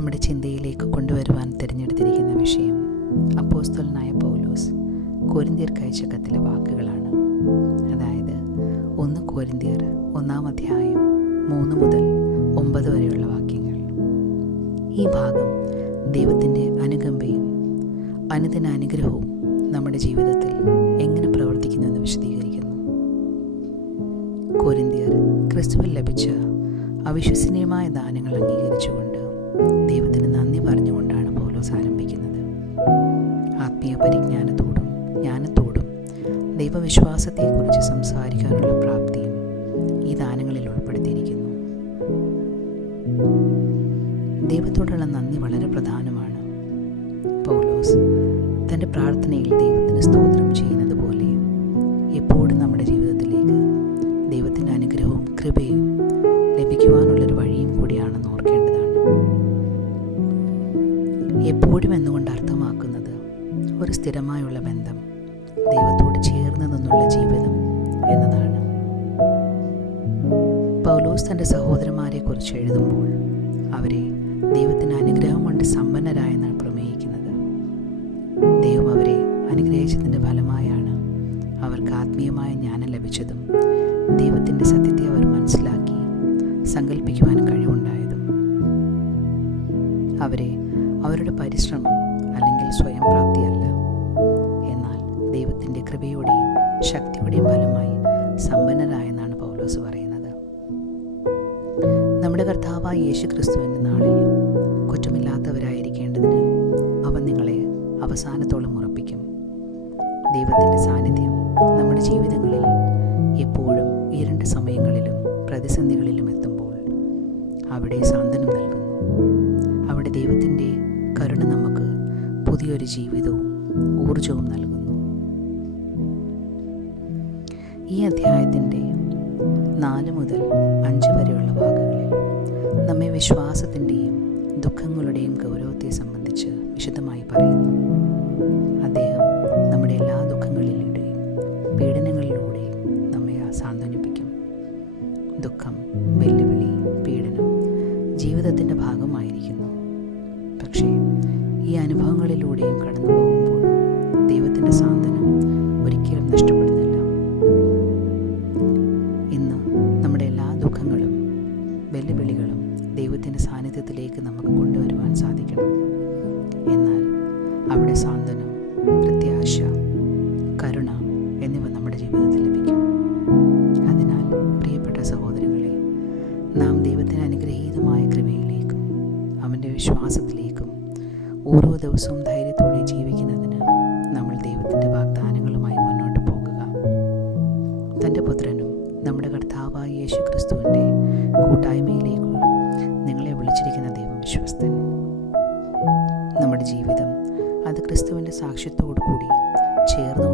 നമ്മുടെ ചിന്തയിലേക്ക് കൊണ്ടുവരുവാൻ തിരഞ്ഞെടുത്തിരിക്കുന്ന വിഷയം അപ്പോസ്തലനായ പൗലോസ് കൊരിന്ത്യർക്ക് അയച്ച കത്തിലെ വാക്കുകളാണ്. അതായത് 1 കൊരിന്ത്യർ 1-ാം അധ്യായം 3 മുതൽ 9 വരെയുള്ള വാക്യങ്ങൾ. ഈ ഭാഗം ദൈവത്തിൻ്റെ അനുകമ്പയും അനുദിന അനുഗ്രഹവും നമ്മുടെ ജീവിതത്തിൽ എങ്ങനെ പ്രവർത്തിക്കുന്നുവെന്ന് വിശദീകരിക്കുന്നു. കൊരിന്ത്യർ ക്രിസ്തുവിൽ ലഭിച്ച അവിശ്വസനീയമായ ദാനങ്ങൾ അംഗീകരിച്ചുകൊണ്ട് ദൈവത്തിന് നന്ദി പറഞ്ഞുകൊണ്ടാണ് പൗലോസ് ആരംഭിക്കുന്നത്. ആത്മീയ പരിജ്ഞാനത്തോടും ജ്ഞാനത്തോടും ദൈവവിശ്വാസത്തെക്കുറിച്ച് സംസാരിക്കാനുള്ള പ്രാപ്തിയും ഈ ദാനങ്ങളിൽ ഉൾപ്പെടുത്തിയിരിക്കുന്നു. ദൈവത്തോടുള്ള നന്ദി വളരെ പ്രധാനമാണ്. പൗലോസ് തൻ്റെ പ്രാർത്ഥനയിൽ ദൈവത്തിന് സ്തോത്രം ചെയ്യുന്നത് പോലെ എപ്പോഴും നമ്മുടെ ജീവിതത്തിലേക്ക് ദൈവത്തിൻ്റെ അനുഗ്രഹവും കൃപയും ലഭിക്കുവാനുള്ളൊരു വഴിയും കൂടിയാണെന്ന് ഓർക്കേണ്ടതാണ്. എപ്പോഴും എന്നുകൊണ്ട് അർത്ഥമാക്കുന്നത് ഒരു സ്ഥിരമായുള്ള ബന്ധം, ദൈവത്തോട് ചേർന്ന് നിന്നുള്ള ജീവിതം എന്നതാണ്. പൗലോസ് തൻ്റെ സഹോദരന്മാരെക്കുറിച്ച് എഴുതുമ്പോൾ അവരെ ദൈവത്തിൻ്റെ അനുഗ്രഹം കൊണ്ട് സമ്പന്നരായെന്നാണ് പ്രമേയിക്കുന്നത്. ദൈവം അവരെ അനുഗ്രഹിച്ചതിൻ്റെ ഫലമായാണ് അവർക്ക് ആത്മീയമായ ജ്ഞാനം ലഭിച്ചതും ദൈവത്തിൻ്റെ സത്യത്തെ അവർ മനസ്സിലാക്കി സങ്കല്പിക്കുവാൻ കഴിവുണ്ടായതും. അവരെ അവരുടെ പരിശ്രമം അല്ലെങ്കിൽ സ്വയം പ്രാപ്തിയല്ല, എന്നാൽ ദൈവത്തിൻ്റെ കൃപയുടെയും ശക്തിയുടെയും ഫലമായി സമ്പന്നരായെന്നാണ് പൗലോസ് പറയുന്നത്. നമ്മുടെ കർത്താവായ യേശു ക്രിസ്തുവിൻ്റെ നാളിൽ കുറ്റമില്ലാത്തവരായിരിക്കേണ്ടതിന് അവൻ നിങ്ങളെ അവസാനത്തോളം ഉറപ്പിക്കും. ദൈവത്തിൻ്റെ സാന്നിധ്യം നമ്മുടെ ജീവിതങ്ങളിൽ എപ്പോഴും ഇരുണ്ട സമയങ്ങളിലും പ്രതിസന്ധികളിലും എത്തുമ്പോൾ അവിടെ സാന്ത്വനം നൽകുന്നു. അവിടെ ദൈവത്തിൻ്റെ കരുണ നമുക്ക് പുതിയൊരു ജീവിതവും ഊർജവും നൽകുന്നു. ഈ അധ്യായത്തിൻ്റെ 4 മുതൽ 5 വരെയുള്ള വാക്കുകളിൽ നമ്മെ വിശ്വാസത്തിൻ്റെയും ദുഃഖങ്ങളുടെയും ഗൗരവത്തെ സംബന്ധിച്ച് വിശദമായി പറയുന്നു. അദ്ദേഹം നമ്മുടെ എല്ലാ ദുഃഖങ്ങളിലൂടെയും പീഡനങ്ങളിലൂടെയും നമ്മെ സാന്ത്വനിപ്പിക്കും. ദുഃഖം, വെല്ലുവിളി, പീഡനം ജീവിതത്തിൻ്റെ ഭാഗമായിരിക്കുന്നു. പക്ഷേ ഈ അനുഭവങ്ങളിലൂടെയും കടന്നു പോകുമ്പോൾ ദൈവത്തിൻ്റെ സാന്ത്വനം ഒരിക്കലും നഷ്ടപ്പെടുന്നില്ല. ഇന്ന് നമ്മുടെ എല്ലാ ദുഃഖങ്ങളും വെല്ലുവിളികളും ദൈവത്തിൻ്റെ സാന്നിധ്യത്തിലേക്ക് നമുക്ക് കൊണ്ടുവരുവാൻ സാധിക്കണം. എന്നാൽ അവിടെ സാന്ത്വനം, പ്രത്യാശ, കരുണ എന്നിവ നമ്മുടെ ജീവിതത്തിൽ ലഭിക്കും. അതിനാൽ പ്രിയപ്പെട്ട സഹോദരങ്ങളെ, നാം ദൈവത്തിന് അനുഗ്രഹീതമായ കൃപയിലേക്കും അവൻ്റെ വിശ്വാസത്തിലേക്കും ഓരോ ദിവസവും ധൈര്യത്തോടെ ജീവിക്കുന്നതിന് നമ്മൾ ദൈവത്തിൻ്റെ വാഗ്ദാനങ്ങളുമായി മുന്നോട്ട് പോകുക. തൻ്റെ പുത്രനും നമ്മുടെ കർത്താവായ യേശു ക്രിസ്തുവിൻ്റെ കൂട്ടായ്മയിലേക്ക് നിങ്ങളെ വിളിച്ചിരിക്കുന്ന ദൈവം വിശ്വസ്തൻ. നമ്മുടെ ജീവിതം അത് ക്രിസ്തുവിൻ്റെ സാക്ഷ്യത്തോടു കൂടി ചേർന്ന്